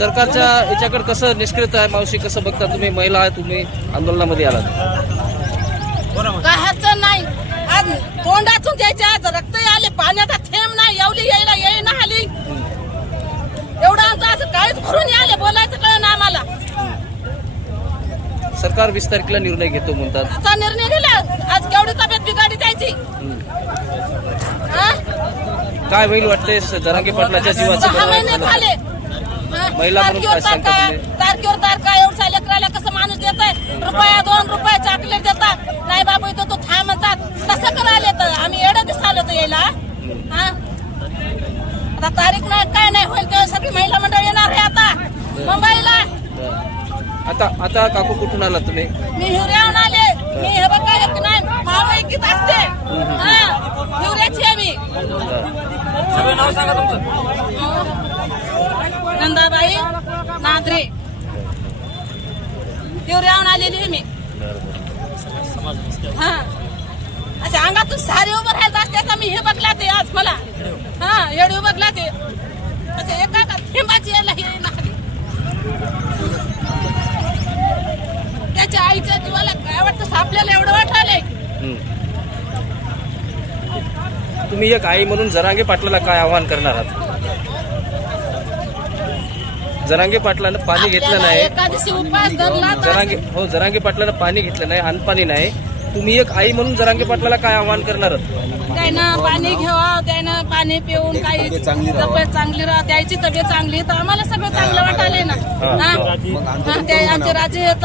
सरकारच्या याच्याकडे कसं निष्क्रियता आहे मावशी? कसं बघता तुम्ही? महिला आहे तुम्ही आंदोलनामध्ये आलात. काहाचं नाही. आज तोंडातून द्यायचे आज रक्त आले पाण्याचा थेंब नाही एवढी यायला येई ना आली. एवढं आमचं असं काळीच भरून आले बोलायचं कळ ना आम्हाला. सरकार वीस तारखेला निर्णय घेतो म्हणतात. असा निर्णय दिला. आज केवढी तब्येत बिघाडी द्यायची हा? काय होईल वाटतंय? जरांगे पाटलाच्या जीवाचं महिला म्हणून तारखेवर काय सांगता तारखा तुम्ही? तारखेवर तारखा एवढ्या लेकराला कसं माणूस देत आहे रुपया दोन रुपये चॉकलेट देतात. नाही बाबा इथं तो थांब म्हणतात. तसं करायला तर आम्ही एवढं दिवस आलो तर यायला. हा? आता तारीख नाही काय नाही होईल तेव्हा सगळी महिला मंडळ येणार आहे आता. मुंबईला. आता आता काकू कुठून आला तुम्ही? मी हिवऱ्याहून आले. मी हे बघा एक नाही महावैकीत असते. हा हिवऱ्याची आहे मी. नंदाबाई नांद्रे. हिवऱ्याहून आलेली आहे मी. हा. अच्छा अंगातून सारे उभं राहायचं असते मी हे बघला ते आज मला. हा एवढी बघला ते अच्छा एका का थेंबाची यायला हे नाही त्याच्या आईच्या जीवाला काय वाटतं? आपल्याला एवढं वाटायला तुम्ही एक आई म्हणून जरांगे पाटलाला काय आव्हान करणार आहात? जरांगे पाटलानं पाणी घेतलं नाही. एकादशी उपास धरला तर जरांगे हो जरांगे पाटलानं पाणी घेतलं नाही अन्न नाही. तुम्ही एक आई म्हणून जरांगे पाटलाला काय आव्हान करणार आहात? त्यानं पाणी घ्यावं त्यानं पाणी पिऊन काही तब्येत चांगली राहा त्याची तब्येत चांगली तर आम्हाला सगळं चांगलं वाटायलंय ना? हा? हा, ते आमचे राजे येत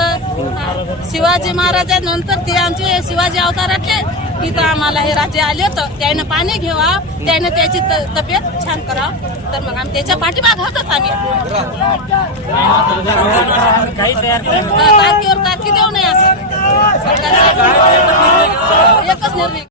शिवाजी महाराजांनंतर ते आमचे शिवाजी अवतारातले इथं आम्हाला हे राजे आले तर त्यानं पाणी घ्यावा त्यानं त्याची तब्येत छान करावं. तर मग आम्ही त्याच्या पाठीमाग होतच आम्ही. तारखेवर